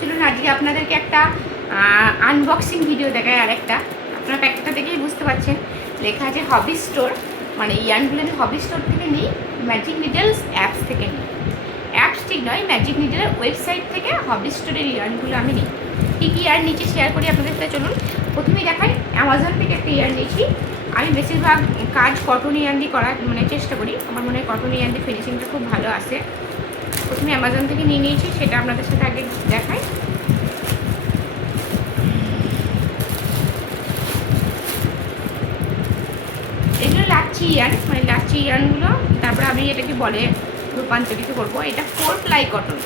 চলুন আজকে আপনাদেরকে একটা আনবক্সিং ভিডিও দেখায়। আর একটা আপনারা প্যাকেটটা দেখেই বুঝতে পারছেন, লেখা আছে হবি স্টোর। মানে ইয়ার্নগুলো আমি হবি স্টোর থেকে নিই, ম্যাজিক নিডলস অ্যাপস থেকে নিই। অ্যাপস ঠিক নয়, ম্যাজিক নিডলের ওয়েবসাইট থেকে হবি স্টোরের ইয়ার্নগুলো আমি নিই। কী কী ইয়ার্ন নিচে শেয়ার করি আপনাদের সাথে। চলুন প্রথমেই দেখাই, অ্যামাজন থেকে একটা ইয়ার্ন নিয়েছি। আমি বেশিরভাগ কাজ কটন ইয়ার্ন দিয়ে করার চেষ্টা করি। আমার মনে হয় কটন ইয়ার্ন দিয়ে ফিনিশিংটা খুব ভালো আসে। প্রথমে অ্যামাজন থেকে নিয়ে নিয়েছি, সেটা আপনাদের সাথে আগে দেখাই। এগুলো লাচ্ছি ইয়ার্ন, লাচ্ছি ইয়ার্নগুলো। তারপরে আমি এটাকে বলে রূপান্তরিত করবো। এটা 4 প্লাই কটন।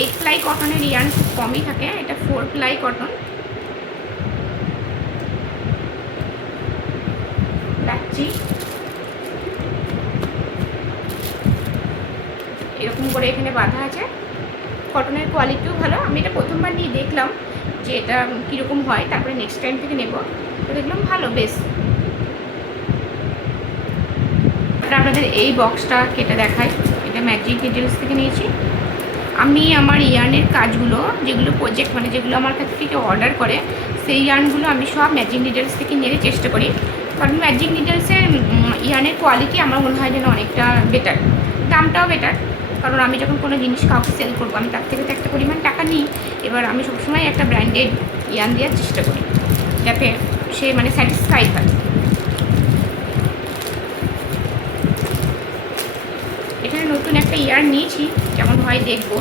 8 প্লাই কটনের ইয়ার্ন খুব কমই থাকে, এটা 4 প্লাই কটন লাচ্ছি। এরকম করে এখানে বাঁধা আছে। কটনের কোয়ালিটিও ভালো। আমি এটা প্রথমবার নিয়ে দেখলাম যে এটা কীরকম হয়, তারপরে নেক্সট টাইম থেকে নেব। তো দেখলাম ভালো, বেশ। আপনাদের এই বক্সটা কেটে দেখাই। এটা ম্যাজিক নিডলস থেকে নিয়েছি। আমি আমার ইয়ার্নের কাজগুলো, যেগুলো প্রজেক্ট যেগুলো আমার কাছ থেকে অর্ডার করে, সেই ইয়ার্নগুলো আমি সব ম্যাজিক নিডলস থেকে নিয়ে চেষ্টা করি। কারণ ম্যাজিক নিডলসের ইয়ার্নের কোয়ালিটি আমার মনে হয় যেন অনেকটা বেটার, দামটাও বেটার। কারণ আমি যখন কোনো জিনিস কাউকে সেল করবো, আমি তার থেকে তো একটা পরিমাণ টাকা নিই। এবার আমি সবসময় একটা ব্র্যান্ডেড ইয়ার্ন দেওয়ার চেষ্টা করি, যাতে সে স্যাটিসফাইড হয়। এখানে নতুন একটা ইয়ার্ন নিয়েছি, কেমন হয় দেখবো।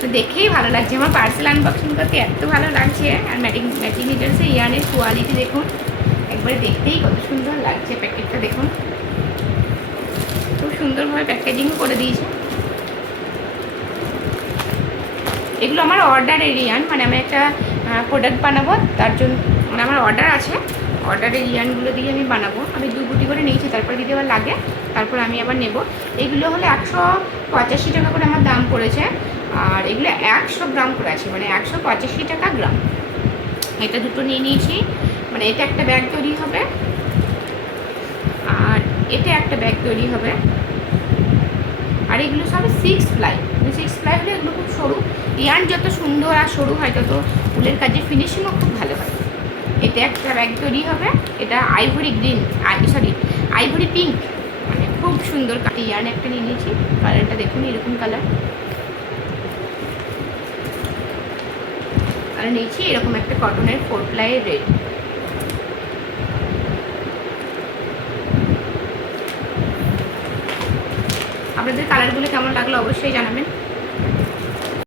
তো দেখেই ভালো লাগছে, আমার পার্সেল আনবক্সিং করতে এত ভালো লাগছে। আর ম্যাজিক নিডলসের ইয়ার্নের কোয়ালিটি দেখুন, একবারে দেখতেই কত সুন্দর লাগছে। প্যাকেটটা দেখুন, খুব সুন্দরভাবে প্যাকেজিংও করে দিয়েছে। এগুলো আমার অর্ডারের ইয়ার্ন, আমি একটা প্রোডাক্ট বানাবো, তার জন্য আমার অর্ডার আছে। অর্ডারের ইয়ার্নগুলো দিয়ে আমি বানাবো। আমি 2 গুটি করে নিয়েছি, তারপরে যদি আবার লাগে তারপর আমি আবার নেব। এগুলো হলে 185 টাকা করে আমার দাম পড়েছে। আর এগুলো 100 গ্রাম করে আছে, 185 টাকা গ্রাম। এটা দুটো নিয়ে নিয়েছি। এটা একটা ব্যাগ তৈরি হবে, আর এটা একটা ব্যাগ তৈরি হবে। আর এগুলো সব 6 প্লাই। 6 প্লাই হলে এগুলো খুব সরু। ইয়ার্ন যত সুন্দর আর সরু হয়, তত ফুলের কাজে ফিনিশিংও খুব ভালো হয়। এটা একটা ব্যাগ তৈরি হবে। এটা আইভরি গ্রিন, আইভরি পিঙ্ক, খুব সুন্দর ইয়ার্ন একটা নিয়ে নিয়েছি। কালারটা দেখুন, এরকম কালার। আর নিয়েছি এরকম একটা কটনের 4 প্লাইয়ের রেড। আপনাদের কালারগুলো কেমন লাগলো অবশ্যই জানাবেন।